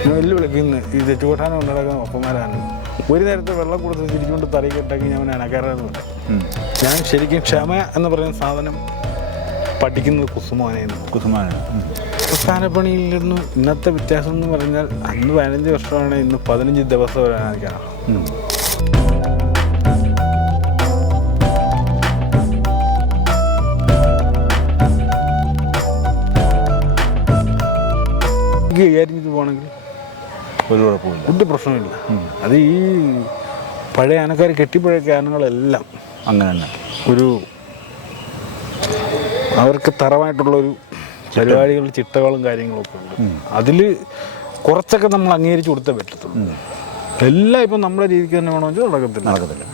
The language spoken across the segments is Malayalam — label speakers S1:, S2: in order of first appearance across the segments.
S1: ഞാൻ വെല്ലുവിളിക്കുന്നു. ഈ തെറ്റുകൂട്ടാനം ഉണ്ടാക്കുന്ന ഒപ്പന്മാരാണ്. ഒരു നേരത്തെ വെള്ളം കൊടുത്ത് തിരിച്ചുകൊണ്ട് തറയിക്കിട്ടെങ്കിൽ ഞാൻ അനക്കാറുണ്ട് ഞാൻ ശരിക്കും ക്ഷമ എന്ന് പറയുന്ന സാധനം പഠിക്കുന്നത് കുസുമാനായിരുന്നു
S2: കുസുമാനാണ്
S1: സ്ഥാനപ്പണിയിൽ നിന്നും ഇന്നത്തെ വ്യത്യാസം എന്ന് പറഞ്ഞാൽ അന്ന് പതിനഞ്ച് വർഷമാണ് ഇന്ന് പതിനഞ്ച് ദിവസം വരാനിരിക്കണം എനിക്ക് കൈകാര്യം ചെയ്ത് പോകണമെങ്കിൽ
S2: ഒരു കുഴപ്പമില്ല
S1: ഒരു പ്രശ്നമില്ല അത് ഈ പഴയ ആനക്കാർ കെട്ടിപ്പഴയ ആനകളെല്ലാം
S2: അങ്ങനെ തന്നെ.
S1: ഒരു അവർക്ക് തറമായിട്ടുള്ളൊരു പരിപാടികൾ ചിട്ടകളും കാര്യങ്ങളും ഒക്കെ ഉണ്ട് അതിൽ കുറച്ചൊക്കെ നമ്മൾ അംഗീകരിച്ച് കൊടുത്തേ പറ്റത്തുള്ളൂ. എല്ലാം ഇപ്പം നമ്മുടെ രീതിക്ക് തന്നെ വേണമെങ്കിൽ നടക്കത്തില്ല.
S2: നടക്കത്തില്ല.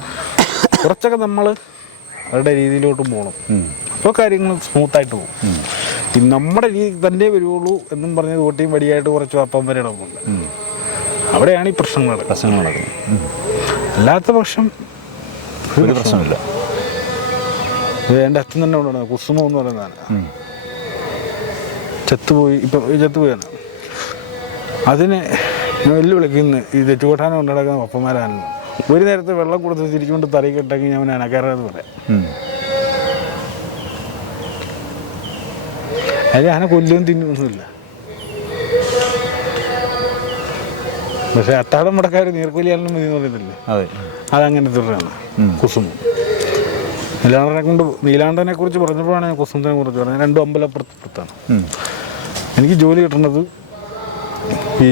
S1: കുറച്ചൊക്കെ നമ്മൾ അവരുടെ രീതിയിലോട്ട് പോകണം. അപ്പോൾ കാര്യങ്ങൾ സ്മൂത്തായിട്ട് പോകും. നമ്മുടെ രീതി തന്നെ വരുവുള്ളൂ എന്നും പറഞ്ഞ് ഓട്ടിയും വടിയായിട്ട് കുറച്ച് അപ്പം വരെ ഇടമുണ്ട് അവിടെയാണ് ഈ പ്രശ്നങ്ങൾ
S2: പ്രശ്നങ്ങൾ നടക്കുന്നത്.
S1: അല്ലാത്ത പക്ഷം
S2: ഒരു പ്രശ്നമില്ല.
S1: ഇത് എന്റെ അച്ഛൻ തന്നെ കൊണ്ടുവന്നത് കുസുമ എന്ന് പറയുന്നതാണ് ചത്തുപോയി ഇപ്പം ചത്തുപോയാണ്. അതിനെ ഞാൻ വെല്ലുവിളിക്കുന്നു ഈ തെറ്റുകൂട്ടാനം കൊണ്ട് നടക്കുന്ന ഒപ്പന്മാരാണ് ഒരു നേരത്തെ വെള്ളം കൊടുത്ത് തിരിച്ചുകൊണ്ട് തറി കെട്ടെങ്കിൽ ഞാൻ അനക്കാറെന്ന് പറയാം.
S2: അതിന്
S1: അതിൽ ആന കൊല്ലും തിന്നൊന്നുമില്ല പക്ഷെ അത്താഴം മുടക്കാർ നീർക്കൂലിയാലും മതി എന്ന് പറയുന്നില്ലേ?
S2: അതെ.
S1: അതങ്ങനെ തുടരാണ് കുസുമം. നീലാണ്ടനെ കൊണ്ട് നീലാണ്ടനെ കുറിച്ച് പറഞ്ഞപ്പോഴാണ് ഞാൻ കുസുമത്തിനെ കുറിച്ച് പറഞ്ഞത്. രണ്ടും അമ്പലപ്പുറത്താണ്. എനിക്ക് ജോലി കിട്ടുന്നത് ഈ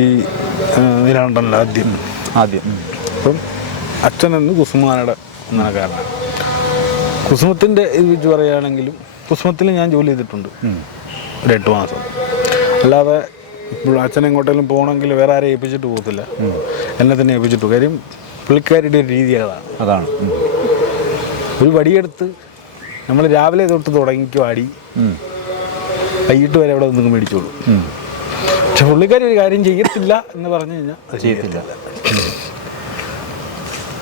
S1: നീലാണ്ടനിൽ ആദ്യം.
S2: ആദ്യം.
S1: അപ്പം അച്ഛനെന്ന് കുസുമാനയുടെ കാരണം കുസുമത്തിന്റെ ഇത് വെച്ച് പറയുകയാണെങ്കിലും കുസുമത്തിൽ ഞാൻ ജോലി ചെയ്തിട്ടുണ്ട്. ഒരു എട്ട് മാസം. അല്ലാതെ ഇപ്പോൾ അച്ഛൻ എങ്ങോട്ടെങ്കിലും പോകണമെങ്കിൽ വേറെ ആരെയും ഏൽപ്പിച്ചിട്ട് പോകത്തില്ല. എന്നെ തന്നെ ഏൽപ്പിച്ചിട്ട് കാര്യം പുള്ളിക്കാരിയുടെ ഒരു രീതി അതാണ്.
S2: അതാണ്
S1: ഒരു വടിയെടുത്ത് നമ്മൾ രാവിലെ തൊട്ട് തുടങ്ങിക്കും അടി. വൈകിട്ട് വരെ അവിടെ നിന്ന് മേടിച്ചോളൂ. പക്ഷെ പുള്ളിക്കാരി ഒരു കാര്യം ചെയ്യത്തില്ല എന്ന് പറഞ്ഞു കഴിഞ്ഞാൽ
S2: ചെയ്യത്തില്ല.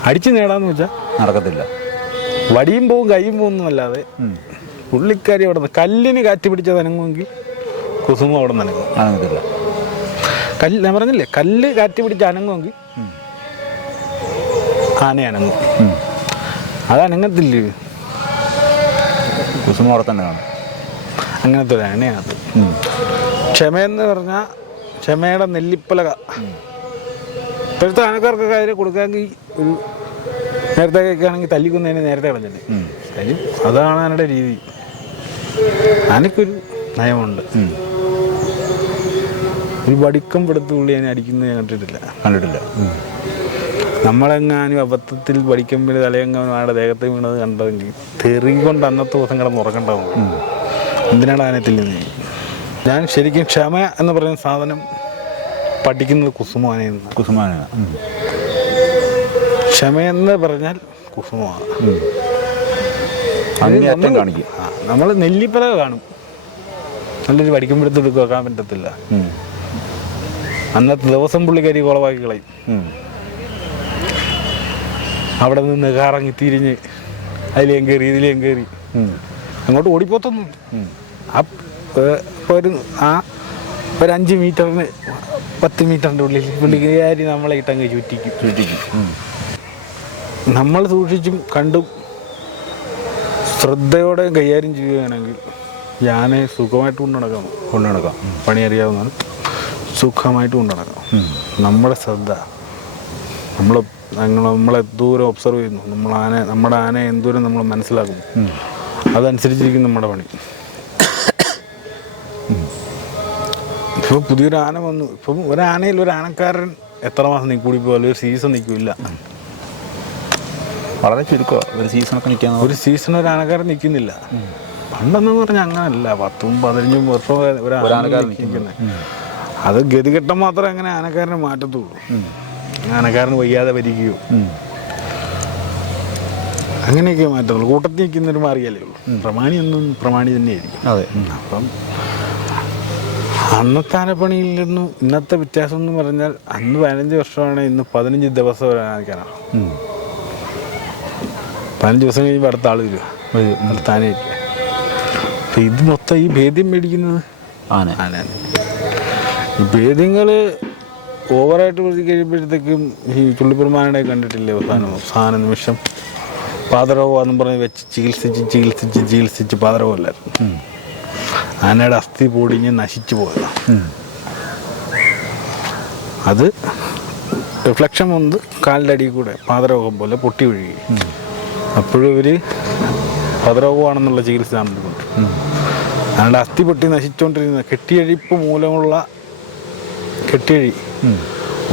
S1: അടിച്ചു നേടാന്ന് വെച്ചാൽ
S2: നടക്കത്തില്ല.
S1: വടിയും പോവും കൈയും
S2: പോകുന്നല്ലാതെ
S1: പുള്ളിക്കാരി അവിടെ കല്ലിന് കാറ്റ് പിടിച്ചത് കുസുമം അവിടെ നിന്ന് അനങ്ങും കല്ല് ഞാൻ പറഞ്ഞില്ലേ കല്ല് കാറ്റ് പിടിച്ച് അനങ്ങുമെങ്കിൽ ആന അനങ്ങും.
S2: അതനങ്ങത്തില്ലേ
S1: അത് അനങ്ങത്തില്ലേ?
S2: കുസുമ അവിടെ തന്നെ കാണും.
S1: അങ്ങനത്തെ ഒരു ആനയാണ്. ക്ഷമയെന്ന് പറഞ്ഞാൽ ക്ഷമയുടെ നെല്ലിപ്പലക. ഇപ്പോഴത്തെ ആനക്കാർക്കൊക്കെ അതിനെ കൊടുക്കാമെങ്കിൽ ഒരു നേരത്തെ ആണെങ്കിൽ തല്ലിക്കുന്നതിന് നേരത്തെ കളഞ്ഞില്ലേ. അതാണ് ആനയുടെ രീതി. ആനയ്ക്കൊരു നയമുണ്ട്. ഒരു വടിക്കം പെടുത്ത് പുള്ളി അതിനെ അടിക്കുന്നത് ഞാൻ കണ്ടിട്ടില്ല.
S2: കണ്ടിട്ടില്ല.
S1: നമ്മളെങ്ങാനും അബദ്ധത്തിൽ വടിക്കമ്പിൽ തലയെങ്ങാനും ആരുടെ ദേഹത്ത് വീണത് കണ്ടതെങ്കിൽ തെറി കൊണ്ട് അന്നത്തെ ദിവസം കിടന്ന് ഉറക്കണ്ടാവും. എന്തിനാണ് ആനെ തില്ലുന്നത് ഞാൻ ശരിക്കും ക്ഷമ എന്ന് പറയുന്ന സാധനം പഠിക്കുന്നത് കുസുമാനയിൽ നിന്ന്
S2: ഉം.
S1: ക്ഷമയെന്ന് പറഞ്ഞാൽ കുസുമാണ്
S2: ഉം. അങ്ങേയറ്റം കാണിക്കും.
S1: നമ്മൾ നെല്ലിപ്പല കാണും. നല്ലൊരു വടിക്കുമ്പോഴത്തെ വെക്കാൻ പറ്റത്തില്ല. അന്നത്തെ ദിവസം പുള്ളിക്കാരി കുളവാക്കി കളയും. അവിടെ നിന്ന് കറങ്ങി തിരിഞ്ഞ് അതിലേം കയറി ഇതിലേം കയറി അങ്ങോട്ട് ഓടിപ്പോത്തൊന്നും. ആ ഒരു ആ ഒരു അഞ്ച് മീറ്ററിന് പത്ത് മീറ്ററിന്റെ ഉള്ളിൽ പുള്ളിക്കാരി നമ്മളെ ഇട്ടങ്ങ് ചുറ്റിക്കും.
S2: ചുറ്റിക്കും.
S1: നമ്മൾ സൂക്ഷിച്ചും കണ്ടും ശ്രദ്ധയോടെ കൈകാര്യം ചെയ്യുകയാണെങ്കിൽ ഞാൻ സുഖമായിട്ട് കൊണ്ടു നടക്കാം
S2: കൊണ്ടു നടക്കാം
S1: പണി അറിയാവുന്നതാണ് സുഖമായിട്ട് കൊണ്ടു നടക്കാം നമ്മുടെ ശ്രദ്ധ. നമ്മൾ ഞങ്ങൾ നമ്മളെ ദൂരം ഒബ്സർവ് ചെയ്യുന്നു. നമ്മൾ ആന നമ്മുടെ ആന എന്തോരം നമ്മൾ മനസ്സിലാക്കുന്നു. അതനുസരിച്ചിരിക്കും നമ്മുടെ പണി. ഇപ്പോൾ പുതിയൊരു ആന വന്നു. ഇപ്പം ഒരു ആനയിൽ ഒരു ആനക്കാരൻ എത്ര മാസം നിൽക്കൂടി പോകാൻ ഒരു സീസൺ നിൽക്കില്ല
S2: വളരെ ചുരുക്കമാണ് ഒരു സീസണൊക്കെ നിൽക്കാൻ
S1: ഒരു സീസൺ ഒരു ആനക്കാരൻ നിൽക്കുന്നില്ല പണ്ടെന്ന് പറഞ്ഞാൽ അങ്ങനല്ല. പത്തും പതിനഞ്ചും വർഷം ഒരു
S2: ആനക്കാരൻ
S1: നിൽക്കുന്നത് അത് ഗതികെട്ടം മാത്രമേ അങ്ങനെ ആനക്കാരനെ മാറ്റത്തുള്ളൂ. ആനക്കാരന് വയ്യാതെ വരികയോ. അങ്ങനെയൊക്കെ മാറ്റത്തുള്ളൂ. കൂട്ടത്തിൽ നിൽക്കുന്നൊരു മാറിയാലേ ഉള്ളൂ. പ്രമാണി ഒന്നും പ്രമാണി തന്നെയായിരിക്കും.
S2: അതെ.
S1: അപ്പം അന്നത്തെ ആനപ്പണിയിൽ നിന്നും ഇന്നത്തെ വ്യത്യാസം എന്ന് പറഞ്ഞാൽ അന്ന് പതിനഞ്ച് വർഷമാണ് ഇന്ന് പതിനഞ്ച് ദിവസം ഒരു ആനക്കാനാണ് പതിനഞ്ച് ദിവസം കഴിയുമ്പോൾ അടുത്ത ആൾ വരിക.
S2: വരും.
S1: അടുത്ത ഇത് മൊത്തം ഈ ഭേദ്യം മേടിക്കുന്നത്
S2: ആന.
S1: ഈ ഭേദ്യങ്ങൾ ഓവറായിട്ട് പ്രതി കഴിയുമ്പോഴത്തേക്കും ഈ ചുള്ളിപ്പെരുമാനെ കണ്ടിട്ടില്ലേ അവസാനം? അവസാന നിമിഷം പാതരോഗമെന്നും പറഞ്ഞ് വെച്ച് ചികിത്സിച്ച് ചികിത്സിച്ച് ചികിത്സിച്ച് പാതരോഗമല്ലായിരുന്നു. ആനയുടെ അസ്ഥി പൊടിഞ്ഞ് നശിച്ചു പോയതാണ് അത് റിഫ്ലക്ഷൻ വന്ന് കാലിന്റെ അടിയിൽ കൂടെ പാതരോഗം പോലെ പൊട്ടി ഒഴുകി. അപ്പോഴും ഇവർ പാതരോഗമാണെന്നുള്ള ചികിത്സ നടന്നുകൊണ്ട് ആനയുടെ അസ്ഥി പൊട്ടി നശിച്ചുകൊണ്ടിരുന്ന കെട്ടിയഴിപ്പ് മൂലമുള്ള കെട്ടിയഴി.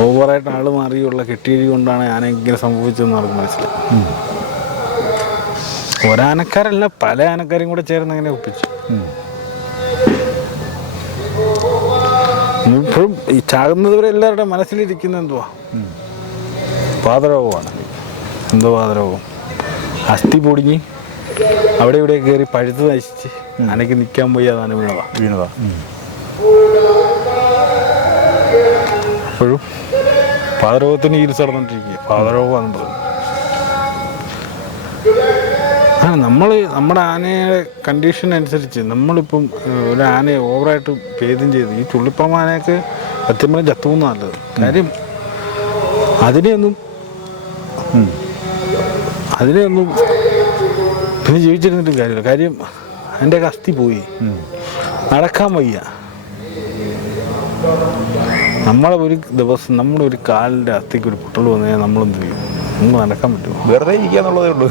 S1: ഓവറായിട്ട് ആൾ മാറിയുള്ള കെട്ടിയഴി കൊണ്ടാണ് ആന ഇങ്ങനെ സംഭവിച്ചതെന്ന് ആർക്കും മനസ്സിലായി. ഒരാനക്കാരല്ല പല ആനക്കാരും കൂടെ ചേർന്ന് അങ്ങനെ ഒപ്പിച്ചു. ഇപ്പോഴും ഈ ചാകുന്നതുവരെ എല്ലാവരുടെയും മനസ്സിലിരിക്കുന്ന എന്തുവാ? പാതരോഗമാണ് എന്തോ പാതരോഗം അസ്ഥി പൊടിഞ്ഞ് അവിടെ ഇവിടെ കയറി പഴുത്ത് നശിച്ച് അനക്ക് നിൽക്കാൻ പോയി അതാണ് വീണതാ.
S2: വീണതാ.
S1: അപ്പോഴും പാതരോഗത്തിന് ചികിത്സ നടന്നുകൊണ്ടിരിക്കുക പാതരോഗം ആ നമ്മൾ നമ്മുടെ ആനയുടെ കണ്ടീഷൻ അനുസരിച്ച് നമ്മളിപ്പം ഒരു ആനയെ ഓവറായിട്ട് ഭേദം ചെയ്ത് ഈ ചുള്ളിപ്പം ആനയൊക്കെ സത്യം പറഞ്ഞാൽ ചത്തുവെന്ന് നല്ലത്. കാര്യം അതിനെയൊന്നും അതിനെയൊന്നും പിന്നെ ജീവിച്ചിരുന്നിട്ട് കാര്യമില്ല. കാര്യം എന്റെ അസ്ഥി പോയി. നടക്കാൻ വയ്യ. നമ്മളെ ഒരു ദിവസം നമ്മുടെ ഒരു കാലിന്റെ അസ്ഥിക്ക് ഒരു പൊട്ടൽ വന്നു കഴിഞ്ഞാൽ നമ്മളെന്ത് ചെയ്യും? നമ്മൾ നടക്കാൻ പറ്റുമോ?
S2: വെറുതെ ഇരിക്കുക എന്നുള്ളതേ ഉള്ളൂ.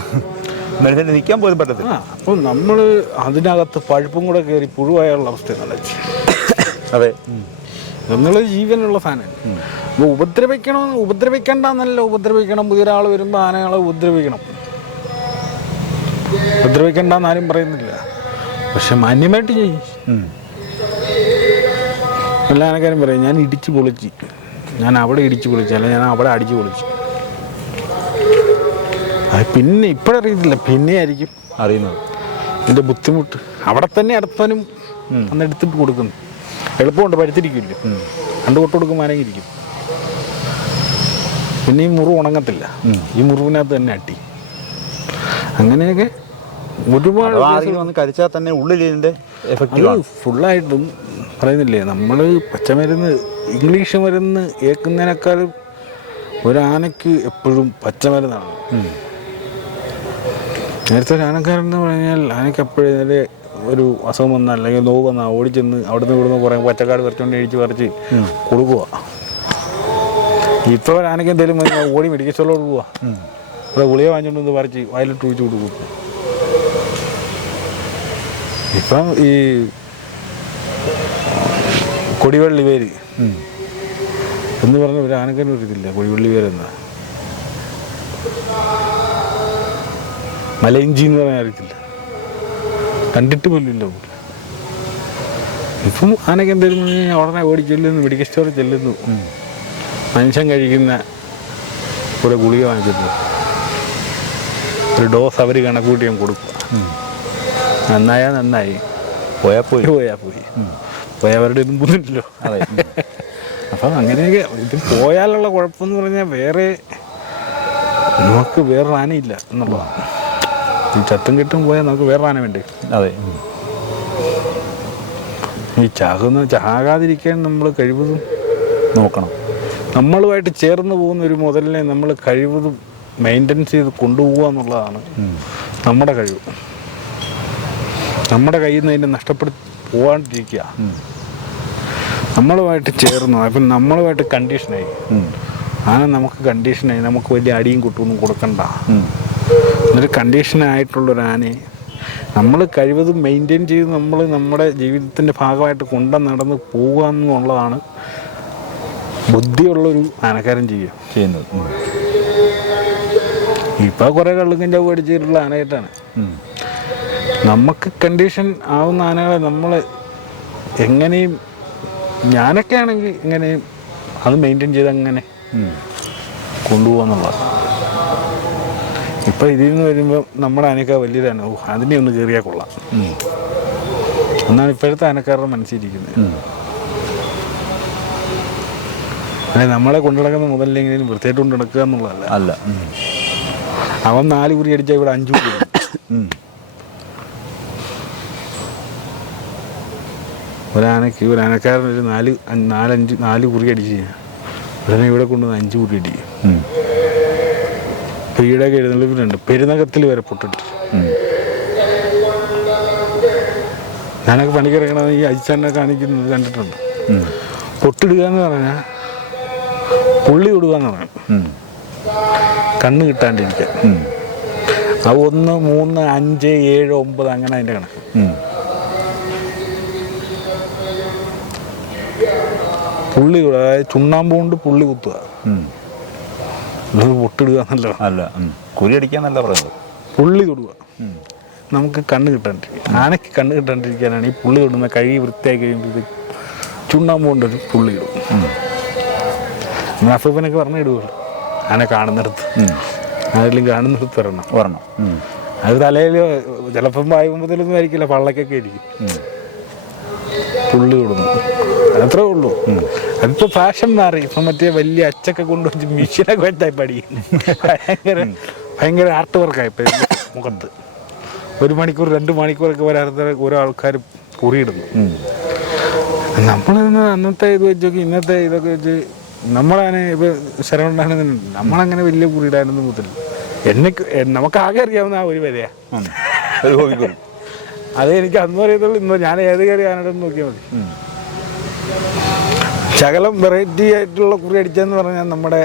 S2: മനുഷ്യന് നിൽക്കാൻ പോലും പറ്റത്തില്ല.
S1: അപ്പോൾ നമ്മൾ അതിനകത്ത് പഴുപ്പും കൂടെ കയറി പുഴുവായുള്ള അവസ്ഥയാണ്
S2: അതെ.
S1: എന്നുള്ള ജീവനുള്ള സാധനം. അപ്പോൾ ഉപദ്രവിക്കണമെന്ന് ഉപദ്രവിക്കണ്ടെന്നല്ല ഉപദ്രവിക്കണം. പുതിയൊരാൾ വരുമ്പോൾ ആനകളെ ഉപദ്രവിക്കണം. ഉപദ്രവിക്കണ്ടെന്ന് ആരും പറയുന്നില്ല. പക്ഷെ മാന്യമായിട്ട് ചെയ്യും. എല്ലാ ആനക്കാരും പറയും. ഞാൻ ഇടിച്ച് പൊളിച്ച്. ഞാൻ അവിടെ ഇടിച്ച് പൊളിച്ച്. അല്ല ഞാൻ അവിടെ അടിച്ച് പൊളിച്ച്. പിന്നെ ഇപ്പോഴറിയത്തില്ല പിന്നെ ആയിരിക്കും.
S2: അറിയുന്നത്.
S1: ഇതിന്റെ ബുദ്ധിമുട്ട്. അവിടെ തന്നെ അടുത്തവനും അന്ന് എടുത്തിട്ട് കൊടുക്കുന്നു. എളുപ്പമുണ്ട് പഴുത്തിരിക്കില്ല രണ്ട് കൊട്ട് കൊടുക്കുമ്പോൾ അനങ്ങിയിരിക്കും. പിന്നെ ഈ മുറിവ് ഉണങ്ങത്തില്ല. ഈ മുറിവിനകത്ത് തന്നെ അട്ടി. അങ്ങനെയൊക്കെ ഒരുപാട്
S2: വന്ന് കരിച്ചാൽ തന്നെ ഉള്ളിൽ
S1: ഫുള്ളായിട്ടും പറയുന്നില്ലേ നമ്മൾ പച്ചമരുന്ന് ഇംഗ്ലീഷ് മരുന്ന് ഏക്കുന്നതിനേക്കാളും ഒരാനയ്ക്ക് എപ്പോഴും പച്ചമരുന്നാണ്. നേരത്തെ ഒരു ആനക്കാരൻ എന്ന് പറഞ്ഞാൽ ആനയ്ക്ക് എപ്പോഴും ഇതിന്റെ ഒരു അസുഖം വന്നാൽ അല്ലെങ്കിൽ നോവ് വന്നാൽ ഓടിച്ചെന്ന് അവിടുന്ന് ഇവിടുന്ന് കുറേ പച്ചക്കാട് പറിച്ചുകൊണ്ട് ഇഴിച്ച് പറിച്ച് കൊടുക്കുക. ഇപ്പോൾ ആനയ്ക്ക് എന്തെങ്കിലും ഓടി മെഡിക്കൽ സ്റ്റോറിലോട്ട് പോവാ. അത് ഗുളിക വാങ്ങിച്ചുകൊണ്ട് പറിച്ച് വയലിട്ട് ഒഴിച്ച് കൊടുക്കും. ഇപ്പം ഈ കൊടിവള്ളി വേര്. എന്ന് പറഞ്ഞ ഒരു ആനക്കന് ഒരു ഇതില്ല കൊടിവള്ളി വേര് എന്നാ? മലയിഞ്ചി എന്ന് പറഞ്ഞാൽ അറിയത്തില്ല. കണ്ടിട്ട് പോലും ഇല്ല ഇപ്പം ആനയ്ക്ക് എന്തെങ്കിലും ഉടനെ ഓടി ചെല്ലുന്നു മെഡിക്കൽ സ്റ്റോറിൽ ചെല്ലുന്നു. മനുഷ്യൻ കഴിക്കുന്ന ഒരു ഗുളിക വാങ്ങിച്ചിട്ട് ഒരു ഡോസ് അവർ കണക്കൂട്ടി ഞാൻ കൊടുക്കുക. നന്നായാൽ നന്നായി
S2: പോയാൽ പോയി
S1: പോയാൽ പോയി പോയവരുടെ ഒന്നും പോയില്ലല്ലോ
S2: അതെ.
S1: അപ്പം അങ്ങനെയൊക്കെ ഇത് പോയാലുള്ള കുഴപ്പമെന്ന് പറഞ്ഞാൽ വേറെ നമുക്ക് വേറെ ആനയില്ല എന്നുള്ളതാണ്. ഈ ചത്തും കെട്ടും പോയാൽ നമുക്ക് വേറെ ആന വേണ്ടേ?
S2: അതെ.
S1: ഈ ചാകുന്ന ചാകാതിരിക്കാൻ നമ്മൾ കഴിവതും
S2: നോക്കണം.
S1: നമ്മളുമായിട്ട് ചേർന്ന് പോകുന്ന ഒരു മുതലിനെ നമ്മൾ കഴിവതും മെയിന്റനൻസ് ചെയ്ത് കൊണ്ടുപോകുക എന്നുള്ളതാണ് നമ്മുടെ കഴിവ്. നമ്മുടെ കയ്യിൽ നിന്ന് അതിനെ നഷ്ടപ്പെടുത്തി പോകാണ്ടിരിക്കുക നമ്മളുമായിട്ട് ചേർന്നു അപ്പം നമ്മളുമായിട്ട് കണ്ടീഷനായി ആന നമുക്ക് കണ്ടീഷനായി നമുക്ക് വലിയ അടിയും കുട്ടൊന്നും കൊടുക്കണ്ട. എന്നൊരു കണ്ടീഷനായിട്ടുള്ളൊരു ആനയെ നമ്മൾ കഴിവതും മെയിന്റെയിൻ ചെയ്ത് നമ്മൾ നമ്മുടെ ജീവിതത്തിന്റെ ഭാഗമായിട്ട് കൊണ്ട നടന്ന് പോവുക എന്നുള്ളതാണ് ബുദ്ധിയുള്ളൊരു ആനക്കാരൻ ചെയ്യുക.
S2: ചെയ്യുന്നത്.
S1: ഇപ്പോൾ കുറേ കള്ളും ചവ് അടിച്ചിട്ടുള്ള ആനയായിട്ടാണ്. നമുക്ക് കണ്ടീഷൻ ആവുന്ന ആനകളെ നമ്മൾ എങ്ങനെയും ഞാനൊക്കെ ആണെങ്കിൽ എങ്ങനെയും അത് മെയിന്റെയിൻ ചെയ്ത് അങ്ങനെ. കൊണ്ടുപോകാന്നുള്ളത് ഇപ്പം ഇതിൽ നിന്ന് വരുമ്പോൾ നമ്മുടെ ആനക്ക വലിയതാണ്. ഓ അതിനെ ഒന്ന് കയറിയാൽ കൊള്ളാം. എന്നാണ് ഇപ്പോഴത്തെ ആനക്കാരുടെ മനസ്സിരിക്കുന്നത്. അല്ലെ നമ്മളെ കൊണ്ടു നടക്കുന്ന മുതലിനെ എങ്ങനെയും വൃത്തിയായിട്ട് കൊണ്ടു നടക്കുക എന്നുള്ളതല്ല.
S2: അല്ല.
S1: അവൻ നാല് കുറി അടിച്ചാൽ ഇവിടെ അഞ്ചു കുറി ഇടും.
S2: ഉം.
S1: ഒരാനയ്ക്ക് ഒരു ആനക്കാരൻ ഒരു നാല് നാലഞ്ച് നാല് കുറി അടിച്ച് കഴിഞ്ഞാൽ ഉടനെ ഇവിടെ കൊണ്ടുവന്ന് അഞ്ച്
S2: കുറി
S1: അടിക്കും. ഈടൊക്കെ എഴുന്നള്ളിപ്പിലുണ്ട് പെരുന്നകത്തിൽ വരെ പൊട്ടിട്ട്. ഞാനൊക്കെ പണിക്കിറങ്ങണത് ഈ അജിച്ചെന്നെ കാണിക്കുന്നത് കണ്ടിട്ടുണ്ട്. പൊട്ടിടുക എന്ന് പറഞ്ഞാൽ പുള്ളി വിടുക എന്ന്
S2: പറഞ്ഞു.
S1: കണ്ണ്
S2: കിട്ടാണ്ടിരിക്കുക
S1: ആ ഒന്ന് മൂന്ന് അഞ്ച് ഏഴ് ഒമ്പത് അങ്ങനെ അതിന്റെ കണക്ക്. പുള്ളി അതായത് ചുണ്ണാമ്പ് കൊണ്ട് പുള്ളി കുത്തുക. പൊട്ടിടുക എന്നല്ല
S2: അല്ല. കുരി അടിക്കാന്നല്ല പറയുന്നത്
S1: പുള്ളി തൊടുക. നമുക്ക് കണ്ണ് കിട്ടാണ്ടിരിക്കും ആനയ്ക്ക് കണ്ണ് കിട്ടാണ്ടിരിക്കാനാണ് ഈ പുള്ളി തൊടുന്ന കഴി വൃത്തിയാക്കി കഴിയുമ്പോൾ ചുണ്ണാമ്പ് കൊണ്ടൊരു പുള്ളി ഇടും അസൂപ്പനൊക്കെ പറഞ്ഞു ഇടുകയുള്ളൂ ആന കാണുന്നിടത്ത്. ആരെങ്കിലും കാണുന്നിടത്ത് വരണം
S2: വരണം.
S1: അത് തലയിൽ ചിലപ്പം വായുമ്പോഴത്തേലൊന്നും ആയിരിക്കില്ല പള്ളക്കൊക്കെ ആയിരിക്കും. പുള്ളി കൊടുന്നു അത്രേ ഉള്ളൂ. അതിപ്പോ ഫാഷൻ മാറി. ഇപ്പൊ മറ്റേ വലിയ അച്ചൊക്കെ കൊണ്ടുവച്ച് മെഷീനൊക്കെ വെച്ചായി പടി. ഭയങ്കര ഭയങ്കര ആർട്ട് വർക്കായി ഇപ്പൊ മുഖത്ത്. ഒരു മണിക്കൂർ രണ്ട് മണിക്കൂറൊക്കെ വരാത്ത ഓരോ ആൾക്കാർ കുറിയിടുന്നു. നമ്മളിന്ന് അന്നത്തെ ഇത് വെച്ച് നോക്കി ഇന്നത്തെ ഇതൊക്കെ വെച്ച് നമ്മളാണ് ഇപ്പൊ ശരവണ്ടാണ് നമ്മളങ്ങനെ വലിയ കുറിയിടാനൊന്നും കുത്തില്ല എന്നെ നമുക്ക് ആകെ അറിയാവുന്ന ആ ഒരു വരെയാ.
S2: ഒരു ഹോബിക്കുറി
S1: അത് എനിക്ക് അന്ന് അറിയത്തുള്ളൂ ഇന്നോ ഞാൻ ഏത് കയറി ആനോടൊന്ന് നോക്കിയാൽ മതി. ശകലം വെറൈറ്റി ആയിട്ടുള്ള കുറി അടിച്ചെന്ന് പറഞ്ഞാൽ നമ്മുടെ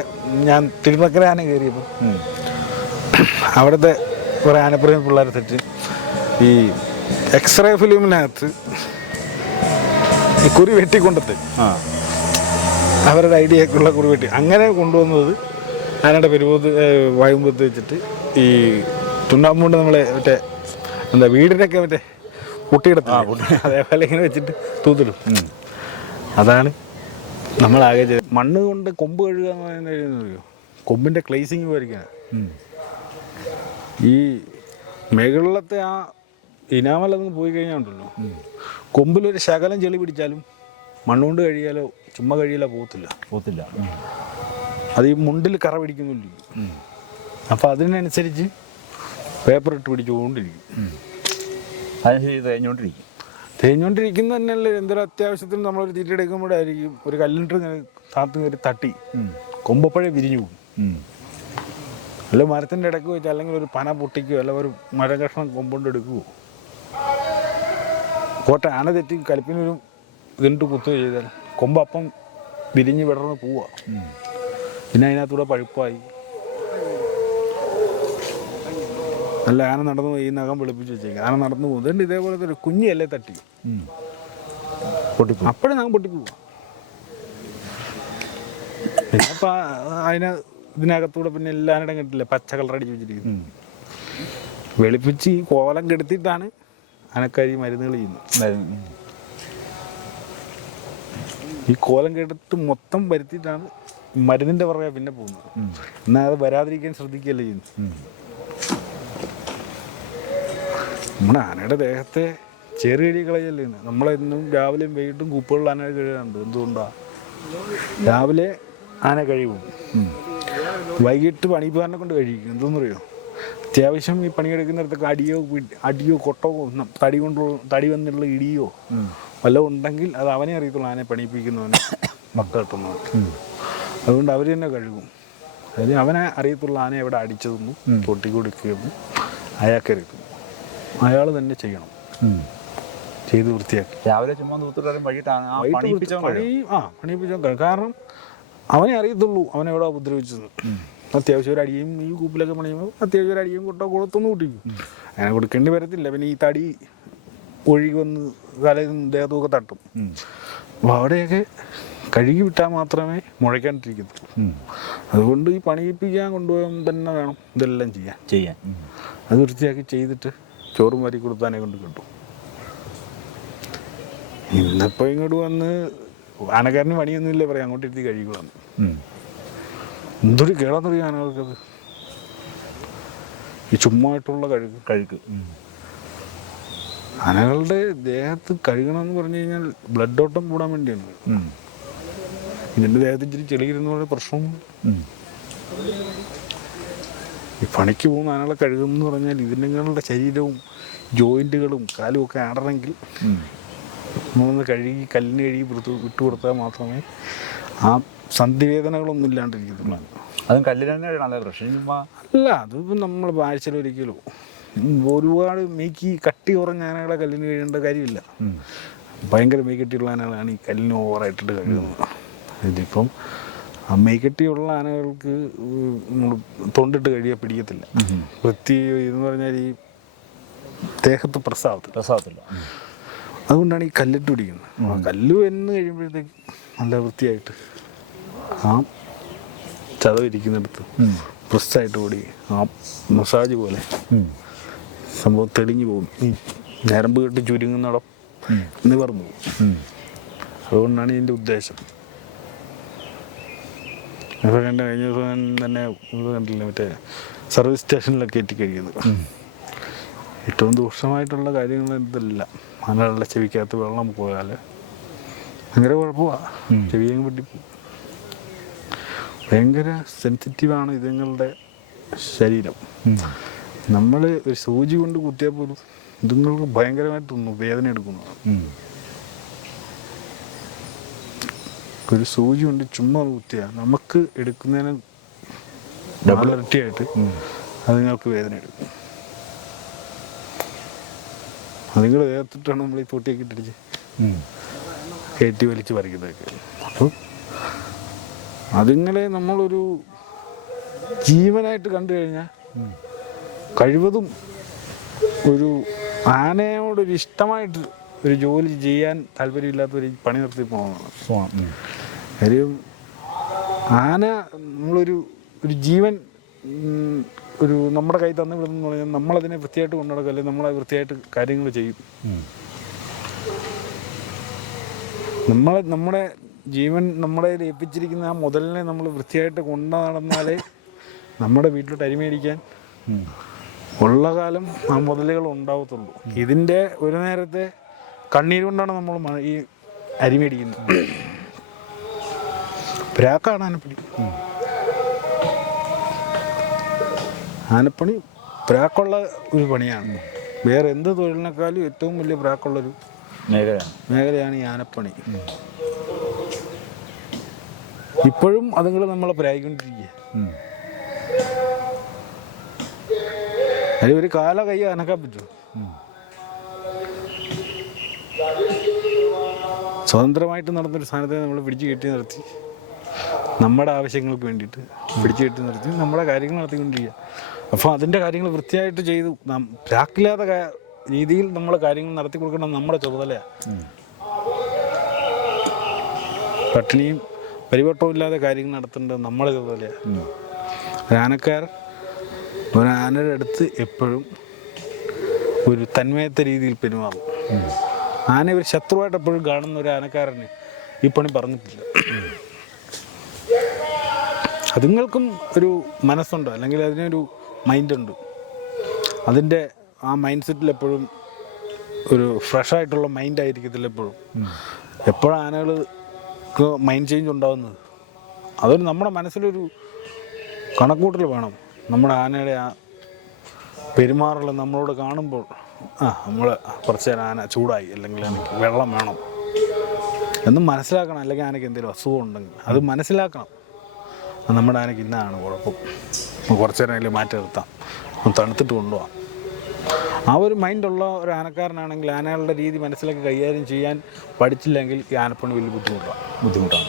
S1: ഞാൻ തിരുമക്കര ആന കയറിയപ്പോൾ. അവിടുത്തെ കുറേ ആനപ്രേമി പിള്ളേരെ തെറ്റ് ഈ എക്സ്റേ ഫിലിമിനകത്ത് ഈ കുറി വെട്ടിക്കൊണ്ടത്തെ.
S2: ആ.
S1: അവരുടെ ഐഡിയക്കുള്ള കുറി വെട്ടി. അങ്ങനെ കൊണ്ടുവന്നത് ആനയുടെ പെരുപോത്ത് വായുമ്പത്ത് വെച്ചിട്ട് ഈ ചുണ്ണാമ്പുകൊണ്ട് നമ്മളെ മറ്റേ എന്താ വീടിനൊക്കെ മറ്റേ പൊട്ടിയിടത്തില്ല അതേപോലെ ഇങ്ങനെ വെച്ചിട്ട് തൂത്തിടും. അതാണ് നമ്മളാകെ ചെയ്തത്. മണ്ണ് കൊണ്ട് കൊമ്പ് കഴുകുക എന്ന് പറയുന്നത് കൊമ്പിന്റെ ക്ലേസിങ് വരയ്ക്കാൻ ഈ മേകളിലത്തെ ആ ഇനാമലൊന്ന് പോയി കഴിഞ്ഞാൽ ഉണ്ടല്ലോ. കൊമ്പിലൊരു ശകലം ചെളി പിടിച്ചാലും മണ്ണുകൊണ്ട് കഴിയാലോ ചുമ്മാ കഴിയാലോ പോകത്തില്ല.
S2: പോകത്തില്ല.
S1: അത് ഈ മുണ്ടിൽ കറ പിടിക്കുന്നില്ല അപ്പം അതിനനുസരിച്ച് പേപ്പർ ഇട്ട് പിടിച്ചുകൊണ്ടിരിക്കും
S2: അതിനുശേഷം തേഞ്ഞോണ്ടിരിക്കും.
S1: തേഞ്ഞുകൊണ്ടിരിക്കുന്ന തന്നെയല്ലേ? എന്തൊരു അത്യാവശ്യത്തിന് നമ്മളൊരു തീറ്റ എടുക്കുമ്പോഴായിരിക്കും ഒരു കല്ലിട്ട് ഇങ്ങനെ താത്ത് കയറി തട്ടി. കൊമ്പപ്പഴേ വിരിഞ്ഞു പോകും. അല്ല മരത്തിന്റെ ഇടയ്ക്ക് വെച്ച് അല്ലെങ്കിൽ ഒരു പന പൊട്ടിക്കുകയോ അല്ലെങ്കിൽ ഒരു മഴ കഷ്ണം കൊമ്പുകൊണ്ട് എടുക്കുവോ കോട്ട ആന തെറ്റി കലിപ്പിനൊരു ഇതിട്ട് കുത്തുകയോ ചെയ്താൽ കൊമ്പപ്പം വിരിഞ്ഞ് വിടർന്ന് പോവുക. പിന്നെ അതിനകത്തൂടെ പഴുപ്പായി. നല്ല ആന നടന്നു പോയി ഈ നഖം വെളുപ്പിച്ച് വെച്ചേക്കും. ആന നടന്നു പോകും. ഇതുകൊണ്ട് ഇതേപോലത്തെ ഒരു കുഞ്ഞിയല്ലേ തട്ടി.
S2: ഉം.
S1: പൊട്ടിപ്പോകും അപ്പോഴും നഖം പൊട്ടിപ്പോവാ. പിന്നെ അതിന് ഇതിനകത്തൂടെ പിന്നെ എല്ലാവരുടെയും കിട്ടില്ല പച്ച കളർ അടിച്ചു
S2: വെച്ചിരിക്കുന്നു.
S1: വെളുപ്പിച്ച് ഈ കോലം കെടുത്തിട്ടാണ് ആനക്കാരി മരുന്നുകൾ ചെയ്യുന്നത്. ഈ കോലം കെടുത്ത് മൊത്തം വരുത്തിയിട്ടാണ് മരുന്നിന്റെ പുറകെ പിന്നെ പോകുന്നത്. എന്നാൽ അത് വരാതിരിക്കാൻ ശ്രദ്ധിക്കുകയല്ലേ ചെയ്യുന്നത്. നമ്മുടെ ആനയുടെ ദേഹത്തെ ചെറിയടി കളയല്ലേ. നമ്മളെന്നും രാവിലെയും വൈകിട്ടും കുപ്പുകളിൽ ആന കഴുകാറുണ്ട്. എന്തുകൊണ്ടാണ് രാവിലെ ആന കഴിവും. വൈകിട്ട് പണിപ്പുകാരനെ കൊണ്ട് കഴിക്കും എന്തെന്നറിയോ? അത്യാവശ്യം ഈ പണിയെടുക്കുന്നിടത്തൊക്കെ അടിയോ അടിയോ കൊട്ടോ തടി കൊണ്ടുള്ള തടി വന്നുള്ള ഇടിയോ. വല്ലതും ഉണ്ടെങ്കിൽ അത് അവനെ അറിയത്തുള്ളൂ ആനെ പണിയിപ്പിക്കുന്നവനെ മക്ക കിട്ടുന്നവൻ അതുകൊണ്ട് അവർ തന്നെ കഴുകും. അതിന് അവനെ അറിയത്തുള്ള ആന എവിടെ അടിച്ചതെന്നും പൊട്ടിക്കൊടുക്കുകയെന്നും കൊടുക്കുകയെന്നും അയാൾ തന്നെ ചെയ്യണം. ചെയ്ത് വൃത്തിയാക്കി.
S2: രാവിലെ ചുമ്മാ തൂത്തിട്ടാലും വൈകിട്ടാണ് ആ പണിയിപ്പിച്ചവൻ
S1: കാരണം അവനെ അറിയത്തുള്ളൂ അവനെ എവിടെ ഉപദ്രവിച്ചത്. അത്യാവശ്യം ഒരു അടിയും ഈ കൂപ്പിലൊക്കെ പണിയുമ്പോൾ അത്യാവശ്യം ഒരു അടിയും കൊട്ടോ കൊടുത്തൊന്നും കൂട്ടിക്കും. അങ്ങനെ കൊടുക്കേണ്ടി വരത്തില്ല. പിന്നെ ഈ തടി ഒഴുകി വന്ന് തലയിൽ ദേഹത്തുമൊക്കെ തട്ടും. അപ്പോൾ അവിടെയൊക്കെ കഴുകി വിട്ടാൽ മാത്രമേ മുഴയ്ക്കാണ്ടിരിക്കത്തുള്ളൂ അതുകൊണ്ട് ഈ പണിയിപ്പിക്കാൻ കൊണ്ടുപോകാൻ തന്നെ വേണം. ഇതെല്ലാം ചെയ്യാൻ.
S2: ചെയ്യാൻ.
S1: അത് വൃത്തിയാക്കി ചെയ്തിട്ട് ചോറും വരി കൊടുത്താനേ കൊണ്ട് കിട്ടും. ഇന്നിപ്പോൾ ഇങ്ങോട്ട് വന്ന് ആനക്കാരന് പണിയൊന്നുമില്ല പറയാം അങ്ങോട്ട് എത്തി കഴിക്കണം
S2: ഉം.
S1: എന്തൊരു കേളന്നറിയാം ആനകൾക്കത്? ഈ ചുമ്മായിട്ടുള്ള
S2: കഴുക്ക്. കഴുക്ക്
S1: ആനകളുടെ ദേഹത്ത് കഴുകണമെന്ന് പറഞ്ഞു കഴിഞ്ഞാൽ ബ്ലഡ് ഓട്ടം കൂടാൻ വേണ്ടിയാണ്.
S2: ഇതിന്റെ
S1: ഇതിന്റെ ദേഹത്ത് ഇച്ചിരി ചെളിയിരുന്ന പ്രശ്നവും
S2: ഉം.
S1: ഈ പണിക്ക് പോകുന്ന ആനകളെ കഴുകുമെന്ന് പറഞ്ഞാൽ ഇതിനങ്ങളുടെ ശരീരവും ജോയിന്റുകളും കാലും ഒക്കെ ആടണമെങ്കിൽ. നമ്മളൊന്ന് കഴുകി കല്ലിന് കഴുകി വിട്ടു കൊടുത്താൽ മാത്രമേ ആ സന്ധിവേദനകളൊന്നും ഇല്ലാണ്ടിരിക്കത്തുള്ളൂ.
S2: അതും കല്ലിൽ തന്നെ
S1: അല്ല അതിപ്പോൾ നമ്മൾ ആഴ്ചയിലൊരിക്കലോ ഒരുപാട് മീക്കി കട്ടി കുറഞ്ഞ ആനകളെ കല്ലിന് കഴിയേണ്ട കാര്യമില്ല. ഭയങ്കര മീക്കട്ടിയുള്ള ആനകളാണ് ഈ കല്ലിന് ഓവറായിട്ടിട്ട് കഴിയുന്നത് ഇതിപ്പം ഉള്ള ആനകൾക്ക് നമ്മൾ തൊണ്ടിട്ട് കഴിയാൻ പിടിക്കത്തില്ല. വൃത്തി എന്ന് പറഞ്ഞാൽ ഈ ദേഹത്ത് പ്രസാദത്തിൽ
S2: പ്രസാവത്തില്ല.
S1: അതുകൊണ്ടാണ് ഈ കല്ലിട്ട് പിടിക്കുന്നത്. കല്ല് എന്ന് കഴിയുമ്പോഴത്തേക്ക് നല്ല വൃത്തിയായിട്ട് ആ ചതവിരിക്കുന്നിടത്ത് പ്രസ്സായിട്ട് കൂടി ആ മസാജ് പോലെ സംഭവം തെളിഞ്ഞു പോകും. ഈ ഞരമ്പ് കെട്ടി ചുരുങ്ങുന്നിടം നിവർന്നു പോകും. അതുകൊണ്ടാണ് ഇതിന്റെ ഉദ്ദേശം. ഇപ്പോൾ കണ്ട കഴിഞ്ഞ ദിവസം ഞാൻ തന്നെ ഇത് കണ്ടില്ല മറ്റേ സർവീസ് സ്റ്റേഷനിലൊക്കെ എത്തി കഴിയുന്നത് ഏറ്റവും ദൂഷമായിട്ടുള്ള കാര്യങ്ങൾ ഇതല്ല. ആനകളുടെ ചെവിക്കകത്ത് വെള്ളം പോയാൽ ഭയങ്കര കുഴപ്പമാണ് ചെവിയും പൊട്ടിപ്പോവും. ഭയങ്കര സെൻസിറ്റീവാണ് ഇതുങ്ങളുടെ ശരീരം. നമ്മൾ ഒരു സൂചി കൊണ്ട് കുത്തിയാൽ പോലും ഇതുങ്ങൾക്ക് ഭയങ്കരമായിട്ടൊന്നും വേദന എടുക്കുന്നതാണ്. ഒരു സൂചി കൊണ്ട് ചുമ്മാ കുത്തിയ നമുക്ക് എടുക്കുന്നതിന് ഡബിൾ അത് നിങ്ങൾക്ക് വേദന എടുക്കും. അതുങ്ങൾ വേർത്തിട്ടാണ് നമ്മൾ ഈ പൊട്ടിയൊക്കെ ഇട്ടിടിച്ച് കയറ്റി വലിച്ച് പറിക്കുന്നതൊക്കെ. അപ്പോൾ അതുങ്ങളെ നമ്മളൊരു ജീവനായിട്ട് കണ്ടു കഴിഞ്ഞാൽ കഴിവതും ഒരു ആനയോടൊരു ഇഷ്ടമായിട്ട് ഒരു ജോലി ചെയ്യാൻ താല്പര്യമില്ലാത്തൊരു പണി നിർത്തി പോകണമെന്നാണ് കാര്യം ആന നമ്മളൊരു ഒരു ജീവൻ ഒരു നമ്മുടെ കൈ തന്നു വിടുന്നു പറഞ്ഞാൽ നമ്മളതിനെ വൃത്തിയായിട്ട് കൊണ്ടുനടക്കുക അല്ലെങ്കിൽ നമ്മളത് വൃത്തിയായിട്ട് കാര്യങ്ങൾ ചെയ്യും. നമ്മളെ നമ്മുടെ ജീവൻ നമ്മുടെ ഏൽപ്പിച്ചിരിക്കുന്ന ആ മുതലിനെ നമ്മൾ വൃത്തിയായിട്ട് കൊണ്ടു നടന്നാലേ നമ്മുടെ വീട്ടിലോട്ട് അരിമേടിക്കാൻ ഉള്ള കാലം ആ മുതലുകൾ ഉണ്ടാവത്തുള്ളൂ. ഇതിന്റെ ഒരു നേരത്തെ കണ്ണീര് കൊണ്ടാണ് നമ്മൾ ഈ അരിമേടിക്കുന്നത്. പ്രാക്കാണ് ആനപ്പണി ആനപ്പണി പ്രാക്കുള്ള ഒരു പണിയാണ്. വേറെ എന്ത് തൊഴിലിനേക്കാളും ഏറ്റവും വലിയ പ്രാക്കുള്ളൊരു
S2: മേഖലയാണ്.
S1: മേഖലയാണ് ഈ ആനപ്പണി. ഇപ്പോഴും അതുങ്ങൾ നമ്മളെ പ്രായിക്കൊണ്ടിരിക്കുക അതിൽ ഒരു കാല കൈ അനക്കാൻ പറ്റുമോ? സ്വതന്ത്രമായിട്ട് നടന്നൊരു സ്ഥാനത്തെ നമ്മൾ പിടിച്ചു കെട്ടി നിർത്തി. നമ്മുടെ ആവശ്യങ്ങൾക്ക് വേണ്ടിയിട്ട് പിടിച്ചു കെട്ടി നിർത്തി നമ്മുടെ കാര്യങ്ങൾ നടത്തിക്കൊണ്ടിരിക്കുക. അപ്പോൾ അതിന്റെ കാര്യങ്ങൾ വൃത്തിയായിട്ട് ചെയ്തു. കാ- രീതിയിൽ നമ്മൾ കാര്യങ്ങൾ നടത്തി കൊടുക്കണം നമ്മുടെ ചുമതലയാണ് പട്ടിണിയും പരിവട്ടവും ഇല്ലാതെ കാര്യങ്ങൾ നടത്തേണ്ടത് നമ്മുടെ ചുമതലയാണ് ഒരു ആനക്കാരൻ ഒരു ആനയുടെ അടുത്ത് എപ്പോഴും ഒരു തന്മയത്തെ രീതിയിൽ പെരുമാറും. ആന ഒരു ശത്രുവായിട്ട് എപ്പോഴും കാണുന്ന ഒരു ആനക്കാരനെ ഈ പണി പറഞ്ഞിട്ടില്ല. അതുങ്ങൾക്കും ഒരു മനസ്സുണ്ട് അല്ലെങ്കിൽ അതിനൊരു മൈൻഡുണ്ട് അതിന്റെ ആ മൈൻഡ് സെറ്റിൽ എപ്പോഴും ഒരു ഫ്രഷ് ആയിട്ടുള്ള മൈൻഡ് ആയിരിക്കത്തില്ല എപ്പോഴും. എപ്പോഴാണ് ആനകൾക്ക് മൈൻഡ് ചേഞ്ച് ഉണ്ടാകുന്നത് അതൊരു നമ്മുടെ മനസ്സിലൊരു കണക്കൂട്ടൽ വേണം. നമ്മുടെ ആനയുടെ ആ പെരുമാറുള്ള നമ്മളോട് കാണുമ്പോൾ ആ നമ്മൾ കുറച്ച് നേരം ആന ചൂടായി അല്ലെങ്കിൽ വെള്ളം വേണം. എന്ന് മനസ്സിലാക്കണം അല്ലെങ്കിൽ ആനയ്ക്ക് എന്തെങ്കിലും അസുഖം ഉണ്ടെങ്കിൽ അത് മനസ്സിലാക്കണം. നമ്മുടെ ആനയ്ക്ക് ഇന്നാണ് കുഴപ്പം. കുറച്ച് നേരം അതിൽ മാറ്റി നിർത്താം. തണുത്തിട്ട് കൊണ്ടുപോകാം ആ ഒരു മൈൻഡുള്ള ഒരു ആനക്കാരനാണെങ്കിൽ ആനകളുടെ രീതി മനസ്സിലാക്കി കൈകാര്യം ചെയ്യാൻ പഠിച്ചില്ലെങ്കിൽ ഈ ആനപ്പണി വലിയ ബുദ്ധിമുട്ടാണ്.
S2: ബുദ്ധിമുട്ടാണ്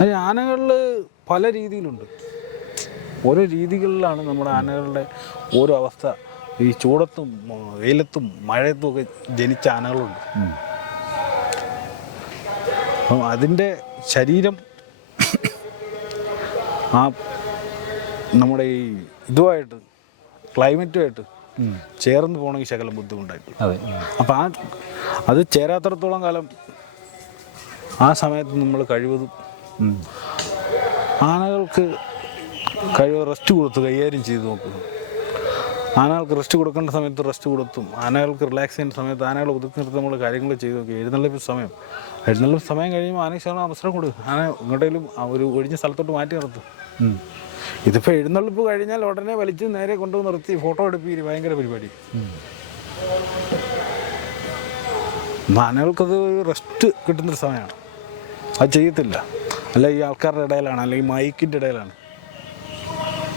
S1: അത് ആനകളിൽ പല രീതിയിലുണ്ട്. ഓരോ രീതികളിലാണ് നമ്മുടെ ആനകളുടെ ഓരോ അവസ്ഥ. ഈ ചൂടത്തും വെയിലത്തും മഴയത്തും ഒക്കെ ജനിച്ച ആനകളുണ്ട്. അപ്പം അതിന്റെ ശരീരം ആ നമ്മുടെ ഈ ഇതുമായിട്ട് ക്ലൈമറ്റുമായിട്ട് ചേർന്ന് പോകണമെങ്കിൽ ശകലം ബുദ്ധിമുട്ടായിട്ട്
S2: അതെ.
S1: അപ്പം ആ അത് ചേരാത്രത്തോളം കാലം ആ സമയത്ത് നമ്മൾ കഴിവതും ആനകൾക്ക് കഴിവ് റെസ്റ്റ് കൊടുത്ത് കൈകാര്യം ചെയ്ത് നോക്കുക. ആനകൾക്ക് റെസ്റ്റ് കൊടുക്കേണ്ട സമയത്ത് റെസ്റ്റ് കൊടുത്തും. ആനകൾക്ക് റിലാക്സ് ചെയ്യേണ്ട സമയത്ത് ആനകൾ ഒതുക്കി നിർത്തി നമ്മൾ കാര്യങ്ങൾ ചെയ്തു നോക്കി. എഴുന്നള്ളിപ്പ് സമയം. എഴുന്നള്ളിപ്പ് സമയം കഴിയുമ്പോൾ ആനയ്ക്ക് ശകലം അവസരം കൊടുക്കും. ആന എങ്ങോട്ടേലും ഒരു ഒഴിഞ്ഞ സ്ഥലത്തോട്ട് മാറ്റി നിർത്തും. ഇതിപ്പോൾ എഴുന്നള്ളിപ്പ് കഴിഞ്ഞാൽ ഉടനെ വലിച്ച് നേരെ കൊണ്ടു നിർത്തി ഫോട്ടോ എടുപ്പി ഭയങ്കര പരിപാടി. ആനകൾക്കത് റെസ്റ്റ് കിട്ടുന്നൊരു സമയമാണ് അത് ചെയ്യത്തില്ല. അല്ല ഈ ആൾക്കാരുടെ ഇടയിലാണ് അല്ലെങ്കിൽ മൈക്കിന്റെ ഇടയിലാണ്.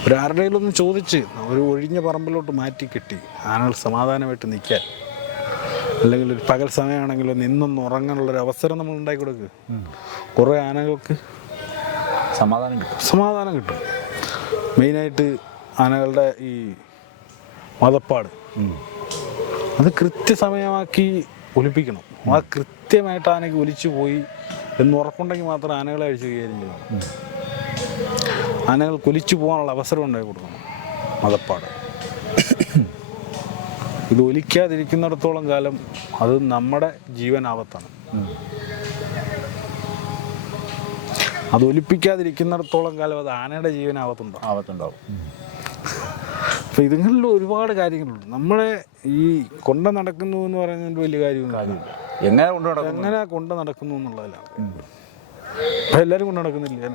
S1: ഒരാരുടെയിലൊന്ന് ചോദിച്ച് ഒരു ഒഴിഞ്ഞ പറമ്പിലോട്ട് മാറ്റി കെട്ടി ആനകൾ സമാധാനമായിട്ട് നിൽക്കാൻ. അല്ലെങ്കിൽ ഒരു പകൽ സമയമാണെങ്കിലോ നിന്നൊന്ന് ഉറങ്ങാനുള്ളൊരു അവസരം നമ്മൾ ഉണ്ടാക്കി കൊടുക്കുക കുറേ ആനകൾക്ക്
S2: സമാധാനം കിട്ടും.
S1: സമാധാനം കിട്ടും. മെയിനായിട്ട് ആനകളുടെ ഈ മതപ്പാട്. അത് കൃത്യസമയമാക്കി ഒലിപ്പിക്കണം. ആ കൃത്യമായിട്ട് ആനയ്ക്ക് ഒലിച്ചു പോയി എന്ന് ഉറപ്പുണ്ടെങ്കിൽ മാത്രം ആനകളെ അഴിച്ചു കൈകാര്യം ചെയ്യണം ആനകൾ കൊലിച്ചു പോകാനുള്ള അവസരം ഉണ്ടായി കൊടുക്കണം. മതപ്പാട്. ഇത് ഒലിക്കാതിരിക്കുന്നിടത്തോളം കാലം അത് നമ്മുടെ ജീവനാപത്താണ്. അത് ഒലിപ്പിക്കാതിരിക്കുന്നിടത്തോളം കാലം അത് ആനയുടെ ജീവനാപത്തുണ്ടോ ആപത്തുണ്ടാവും. അപ്പം ഇതുങ്ങളിൽ ഒരുപാട് കാര്യങ്ങളുണ്ട്. നമ്മളെ ഈ കൊണ്ട നടക്കുന്നു എന്ന് പറയുന്നതിന്റെ വലിയ കാര്യമൊന്നും
S2: എങ്ങനെ കൊണ്ടു
S1: എങ്ങനെ കൊണ്ട് നടക്കുന്നു എന്നുള്ളതിലാണ്. അപ്പം എല്ലാവരും കൊണ്ട് നടക്കുന്നില്ല?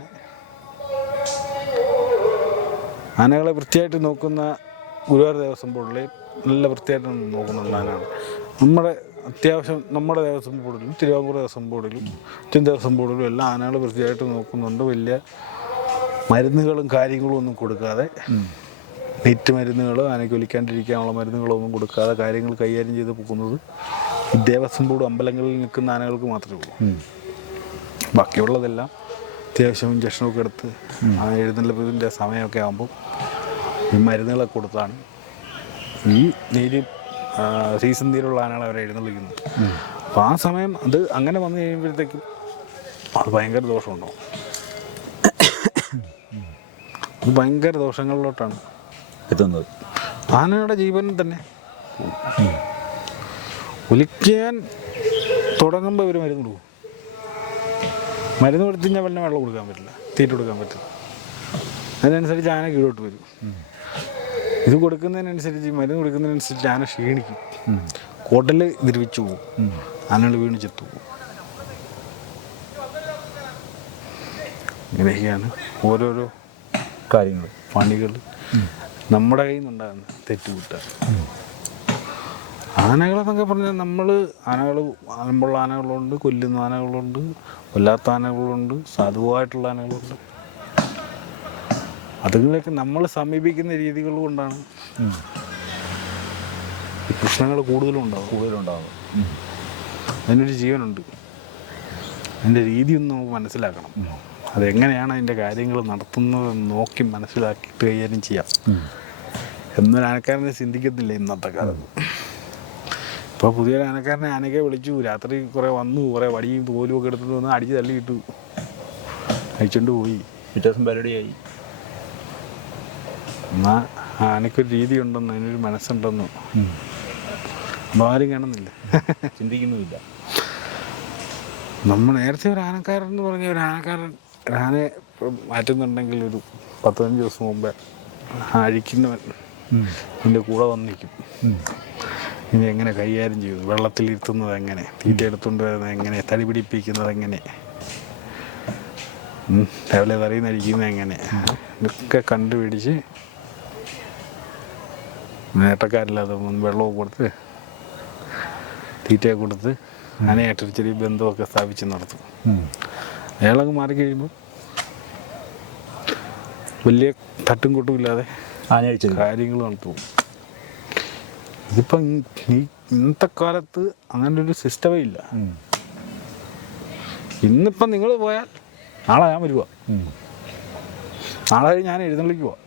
S1: ആനകളെ വൃത്തിയായിട്ട് നോക്കുന്ന ഗുരുവായൂർ ദേവസ്വം ബോർഡിലെ നല്ല വൃത്തിയായിട്ട് നോക്കുന്ന ആനയാണ്. നമ്മുടെ അത്യാവശ്യം നമ്മുടെ ദേവസ്വം ബോർഡിലും തിരുവാങ്കൂർ ദേവസ്വം ബോർഡിലും ചുൻ ദേവസ്വം ബോർഡിലും എല്ലാം ആനകൾ വൃത്തിയായിട്ട് നോക്കുന്നുണ്ട്. വലിയ മരുന്നുകളും കാര്യങ്ങളും ഒന്നും കൊടുക്കാതെ നെറ്റ് മരുന്നുകളോ ആനയ്ക്ക് ഒലിക്കാണ്ടിരിക്കാനുള്ള മരുന്നുകളോ ഒന്നും കൊടുക്കാതെ കാര്യങ്ങൾ കൈകാര്യം ചെയ്ത് പോകുന്നത് ദേവസ്വം ബോർഡ് അമ്പലങ്ങളിൽ നിൽക്കുന്ന ആനകൾക്ക് മാത്രമേ ഉള്ളൂ. ബാക്കിയുള്ളതെല്ലാം അത്യാവശ്യം ഇഞ്ചക്ഷനൊക്കെ എടുത്ത് ആ എഴുന്നള്ളിപ്പിന്റെ സമയമൊക്കെ ആകുമ്പോൾ ഈ മരുന്നുകളൊക്കെ കൊടുത്താണ്. ഈ നീര് സീസൺ നീരുള്ള ആനകളെ അവരെ എഴുന്നള്ളിക്കുന്നത്. അപ്പോൾ ആ സമയം അത് അങ്ങനെ വന്നു കഴിയുമ്പോഴത്തേക്കും അത് ഭയങ്കര ദോഷമുണ്ടാവും. അത് ഭയങ്കര ദോഷങ്ങളിലോട്ടാണ്.
S2: എത്തുന്നത്.
S1: ആനയുടെ ജീവൻ തന്നെ. ഒലിക്കാൻ തുടങ്ങുമ്പോൾ ഇവർ മരുന്ന് കൊടുക്കും. മരുന്ന് കൊടുത്തു കഴിഞ്ഞാൽ പിന്നെ വെള്ളം കൊടുക്കാൻ പറ്റില്ല. തീറ്റ കൊടുക്കാൻ പറ്റില്ല. അതിനനുസരിച്ച് ആന കീഴോട്ട് വരും. ഇത് കൊടുക്കുന്നതിനനുസരിച്ച് മരുന്ന് കൊടുക്കുന്നതിനനുസരിച്ച് ആന ക്ഷീണിക്കും. കോട്ടൽ ദ്രവിച്ചു പോകും ആനകൾ വീണ് ചെത്തു പോകും ഇങ്ങനെയൊക്കെയാണ് ഓരോരോ
S2: കാര്യങ്ങൾ
S1: പണികൾ നമ്മുടെ കയ്യിൽ നിന്നുണ്ടാകുന്ന തെറ്റുകുട്ട ആനകളെന്നൊക്കെ പറഞ്ഞാൽ നമ്മൾ ആനകൾ ആനമ്പുള്ള ആനകളുണ്ട് കൊല്ലുന്ന ആനകളുണ്ട് കൊല്ലാത്ത ആനകളുണ്ട് സാധുവായിട്ടുള്ള ആനകളുണ്ട്. അതുങ്ങളെയൊക്കെ നമ്മൾ സമീപിക്കുന്ന രീതികൾ കൊണ്ടാണ് പ്രശ്നങ്ങൾ കൂടുതലും ഉണ്ടാവും
S2: കൂടുതലുണ്ടാവും
S1: അതിനൊരു ജീവനുണ്ട്. അതിന്റെ രീതി ഒന്നും നമുക്ക് മനസ്സിലാക്കണം. അതെങ്ങനെയാണ് അതിന്റെ കാര്യങ്ങൾ നടത്തുന്നതെന്ന് നോക്കി മനസ്സിലാക്കിയിട്ട് കൈകാര്യം ചെയ്യാം. എന്നൊരു ആനക്കാരനെ ചിന്തിക്കത്തില്ല ഇന്നത്തെ കാലത്ത്. ഇപ്പോൾ പുതിയൊരു ആനക്കാരനെ ആനക്കെ വിളിച്ചു. രാത്രി കുറേ വന്നു കുറേ വടിയും തോലും ഒക്കെ എടുത്തിട്ട് വന്ന് അടിച്ച് തള്ളിയിട്ടു അയച്ചുകൊണ്ട് പോയി.
S2: പിറ്റേ ദിവസം പരിപാടിയായി.
S1: എന്നാൽ ആനയ്ക്കൊരു രീതി ഉണ്ടെന്ന് അതിനൊരു മനസ്സുണ്ടെന്ന്. അപ്പോൾ ആരും കാണുന്നില്ല.
S2: ചിന്തിക്കുന്നുമില്ല.
S1: നമ്മൾ നേരത്തെ ഒരു ആനക്കാരൻ എന്ന് പറഞ്ഞ ഒരു ആനക്കാരൻ ആനയെ മാറ്റുന്നുണ്ടെങ്കിൽ ഒരു പത്ത് പതിനഞ്ച് ദിവസം മുമ്പേ അഴിക്കുന്നവൻ എന്റെ കൂടെ വന്ന് ഇനി എങ്ങനെ കൈകാര്യം ചെയ്യുന്നു വെള്ളത്തിലിരുത്തുന്നത് എങ്ങനെ? തീറ്റ എടുത്തുകൊണ്ട് വരുന്നത് എങ്ങനെ? തടി പിടിപ്പിക്കുന്നത് എങ്ങനെ? രാവിലെ തറിയുന്നിരിക്കുന്നത് എങ്ങനെ? ഇതൊക്കെ കണ്ടുപിടിച്ച് നേട്ടക്കാരില്ലാതെ വെള്ളവും കൊടുത്ത് തീറ്റയൊക്കെ കൊടുത്ത് ആനയായിട്ടൊരു ചെറിയ ബന്ധമൊക്കെ സ്ഥാപിച്ച് നടത്തും. അയാളങ്ങ് മാറി കഴിയുമ്പോൾ വലിയ തട്ടും കൊട്ടും ഇല്ലാതെ കാര്യങ്ങൾ നടത്തും. ഇതിപ്പം ഈ ഇന്നത്തെ കാലത്ത് അങ്ങനെ ഒരു സിസ്റ്റമേ ഇല്ല ഇന്നിപ്പം നിങ്ങൾ പോയാൽ നാളെ ഞാൻ വരുക നാളെ ഞാൻ എഴുന്നള്ളിക്ക് പോവാം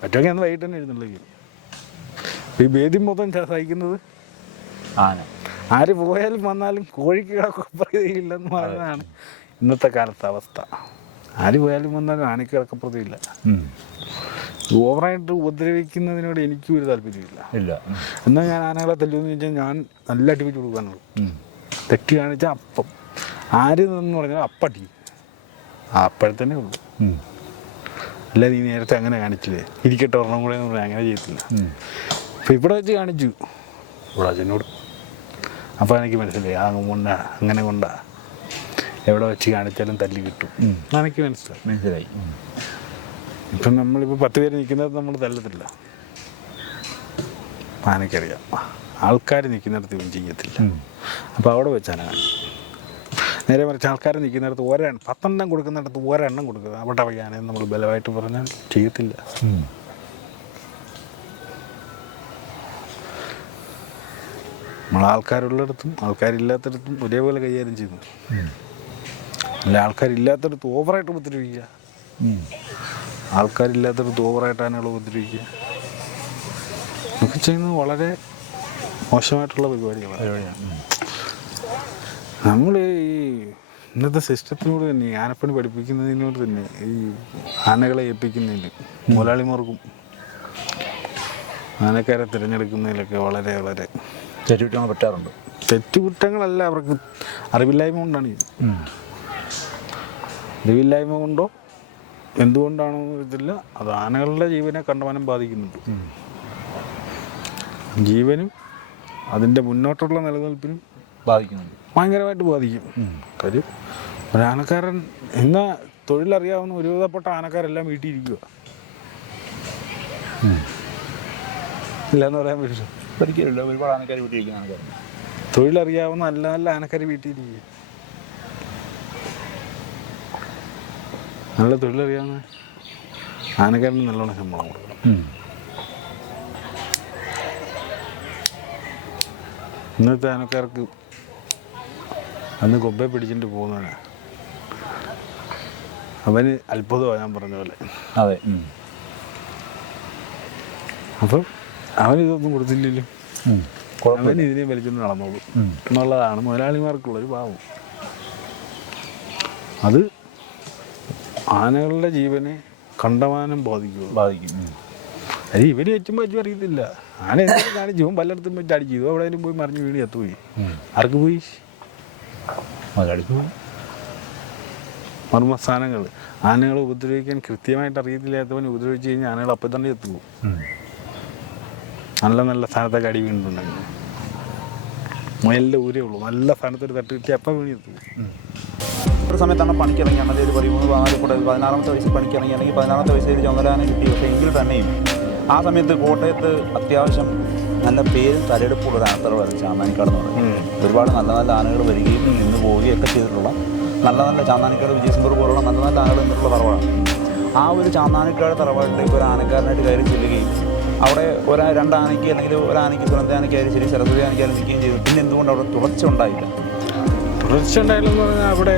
S1: പറ്റുമെങ്കിൽ അന്ന് വൈകിട്ട് തന്നെ എഴുന്നള്ളിക്ക്. ഈ വേദി മൊത്തം സഹിക്കുന്നത്?
S2: ആന.
S1: ആര് പോയാലും വന്നാലും കോഴിക്ക് ഇല്ലെന്ന് പറയുന്നതാണ് ഇന്നത്തെ കാലത്തെ അവസ്ഥ. ആര് പോയാലും വന്നാലും ആനയ്ക്ക് കിടക്കപ്പുറതയില്ല ഓവറായിട്ട് ഉപദ്രവിക്കുന്നതിനോട് എനിക്കും ഒരു താല്പര്യമില്ല
S2: ഇല്ല.
S1: എന്നാൽ ഞാൻ ആനകളെ തല്ലുമെന്ന് ചോദിച്ചാൽ ഞാൻ നല്ല അടിപിടി കൊടുക്കാനുള്ളൂ. തെറ്റ് കാണിച്ചാൽ അപ്പം. ആര് എന്ന് പറഞ്ഞാൽ അപ്പടി. അപ്പോഴത്തന്നെ ഉള്ളൂ. അല്ല നീ നേരത്തെ അങ്ങനെ കാണിച്ചില്ലേ? ഇരിക്കട്ടെ ഒരെണ്ണം കൂടെ എന്ന് പറഞ്ഞാൽ അങ്ങനെ ചെയ്യത്തില്ല. അപ്പം ഇവിടെ വെച്ച് കാണിച്ചു. ഇവിടെ അച്ഛനോട്. അപ്പം എനിക്ക് മനസ്സിലായി. ആ കൊണ്ട അങ്ങനെ കൊണ്ടാ. എവിടെ വെച്ച് കാണിച്ചാലും തല്ലി കിട്ടും. എനിക്ക് മനസ്സിലായി.
S2: മനസ്സിലായി.
S1: ഇപ്പം നമ്മളിപ്പോൾ പത്ത് പേര് നിൽക്കുന്നത് നമ്മൾ തല്ലത്തില്ല. ആനക്കറിയാം ആൾക്കാർ നിൽക്കുന്നിടത്ത് ഇവൻ ചെയ്യത്തില്ല. അപ്പോൾ അവിടെ വെച്ചാണ് നേരെ മറിച്ച് ആൾക്കാർ നിൽക്കുന്നിടത്ത് ഒരെണ്ണം പത്തെണ്ണം കൊടുക്കുന്നിടത്ത് ഒരെണ്ണം കൊടുക്കുക. അവിടെ വയ്യാനെ നമ്മൾ ബലമായിട്ട് പറഞ്ഞാൽ ചെയ്യത്തില്ല. നമ്മൾ ആൾക്കാരുള്ളിടത്തും ആൾക്കാരില്ലാത്തടത്തും ഒരേപോലെ കൈകാര്യം ചെയ്യുന്നു. അല്ല ആൾക്കാരില്ലാത്തടത്ത് ഓവറായിട്ട് ഉപദ്രവിക്കുക. ആൾക്കാരില്ലാത്തടത്ത് ഓവറായിട്ട് ആനകൾ ഉപദ്രവിക്കുക. ഇതൊക്കെ ചെയ്യുന്നത് വളരെ മോശമായിട്ടുള്ള പരിപാടികളാണ്. നമ്മൾ ഈ ഇന്നത്തെ സിസ്റ്റത്തിനോട് തന്നെ ആനപ്പണി പഠിപ്പിക്കുന്നതിനോട് തന്നെ ഈ ആനകളെ ഏൽപ്പിക്കുന്നതിന് മുതലാളിമാർക്കും ആനക്കാരെ തിരഞ്ഞെടുക്കുന്നതിലൊക്കെ വളരെ വളരെ
S3: തെറ്റുകുറ്റങ്ങൾ പറ്റാറുണ്ട്.
S1: തെറ്റുകുറ്റങ്ങളല്ല അവർക്ക് അറിവില്ലായ്മ കൊണ്ടാണ് ഇത്. അറിവില്ലായ്മ കൊണ്ടോ? എന്തുകൊണ്ടാണോ ഇതില്ല. അത് ആനകളുടെ ജീവനെ കണ്ടമാനം ബാധിക്കുന്നുണ്ട്. ജീവനും അതിന്റെ മുന്നോട്ടുള്ള നിലനിൽപ്പിനും
S3: ബാധിക്കുന്നുണ്ട്.
S1: ഭയങ്കരമായിട്ട് ബാധിക്കും. കാര്യം ഒരു ആനക്കാരൻ ഇന്ന് തൊഴിലറിയാവുന്ന ഒരുവിധപ്പെട്ട ആനക്കാരെല്ലാം വീട്ടിയിരിക്കുക ഇല്ലെന്ന് പറയാൻ പറ്റില്ല.
S3: ഒരിക്കലും ഒരുപാട് ആനക്കാർ വീട്ടിലിരിക്കുന്ന ആനക്കാർ
S1: തൊഴിലറിയാവുന്ന നല്ല നല്ല ആനക്കാർ വീട്ടിൽ നല്ല തൊഴിലറിയാവുന്ന ആനക്കാരന് നല്ലോണം ശമ്പളം കൊടുക്കണം. ഇന്നത്തെ ആനക്കാർക്ക് അന്ന് കൊബ്ബെ പിടിച്ചിട്ട് പോകുന്നവനാ. അവന് അത്ഭുതമാണ് ഞാൻ പറഞ്ഞ പോലെ.
S3: അതെ
S1: അപ്പം അവൻ ഇതൊന്നും കൊടുത്തില്ലല്ലോ. അവൻ ഇതിനെ വലിച്ചൊന്ന് നടന്നോളൂ. എന്നുള്ളതാണ് മുതലാളിമാർക്കുള്ളൊരു ഭാവം അത് ആനകളുടെ ജീവനെ കണ്ടമാനം ബാധിക്കും.
S3: ബാധിക്കും
S1: അത് ഇവർ വെച്ചും വെച്ചും അറിയത്തില്ല. ആന എന്തെങ്കിലും കാണിച്ചു ഇവൻ പലയിടത്തും വെച്ച് അടിച്ചു അവിടെ എവിടെയെങ്കിലും പോയി മറിഞ്ഞു വീണ് ചത്തുപോയി. ആർക്ക് പോയി?
S3: മുതലാളിക്ക്
S1: മർമ്മസ്ഥാനങ്ങൾ. ആനകളെ ഉപദ്രവിക്കാൻ കൃത്യമായിട്ട് അറിയത്തില്ലാത്തവൻ ഉപദ്രവിച്ച് കഴിഞ്ഞാൽ ആനകൾ അപ്പം തന്നെ എത്തുപോകും നല്ല നല്ല സ്ഥാനത്തൊക്കെ അടി വീണിട്ടുണ്ടെങ്കിൽ. മുയലിന്റെ ഊരേ ഉള്ളൂ. നല്ല സ്ഥാനത്തൊരു തട്ട് കിട്ടി അപ്പം വീണി എത്തുപോകും
S2: ഒരു സമയത്താണ് പണിക്കിറങ്ങി. മതി ഒരു പതിമൂന്ന് പതിനാല് കൂടെ പതിനാറാമത്തെ വയസ്സിൽ പണിക്കിറങ്ങിയാണെങ്കിൽ പതിനാറാമത്തെ വയസ്സിൽ ചുമതലാണ് കിട്ടി. പക്ഷേ എങ്കിൽ തന്നെയും ആ സമയത്ത് കോട്ടയത്ത് അത്യാവശ്യം നല്ല പേരും തലയെടുപ്പുള്ള ഒരു ആനത്തറവായിരുന്നു ചാന്താനിക്കാട് എന്ന് പറയുന്നത്. ഒരുപാട് നല്ല നല്ല ആനകൾ വരികയും നിന്ന് പോവുകയും ഒക്കെ ചെയ്തിട്ടുള്ള നല്ല നല്ല ചാന്താനിക്കാട് വിജയസിംഗർ പോലുള്ള നല്ല നല്ല ആനകൾ നിന്നുള്ള തറവാണ് ആ ഒരു ചാന്താനിക്കാട് തറവാട്ടിലേക്ക് ഒരു ആനക്കാരനായിട്ട് കയറി ചെല്ലുകയും അവിടെ ഒരാ രണ്ടാനയ്ക്ക് അല്ലെങ്കിൽ ഒരാനയ്ക്ക് ആയാലും ശരി സരസ്വതി ആനയ്ക്കായാലും നിൽക്കുകയും ചെയ്തു. പിന്നെ എന്തുകൊണ്ട് അവിടെ തുടർച്ച ഉണ്ടായില്ല?
S1: തുടർച്ച ഉണ്ടായില്ലെന്ന് പറഞ്ഞാൽ അവിടെ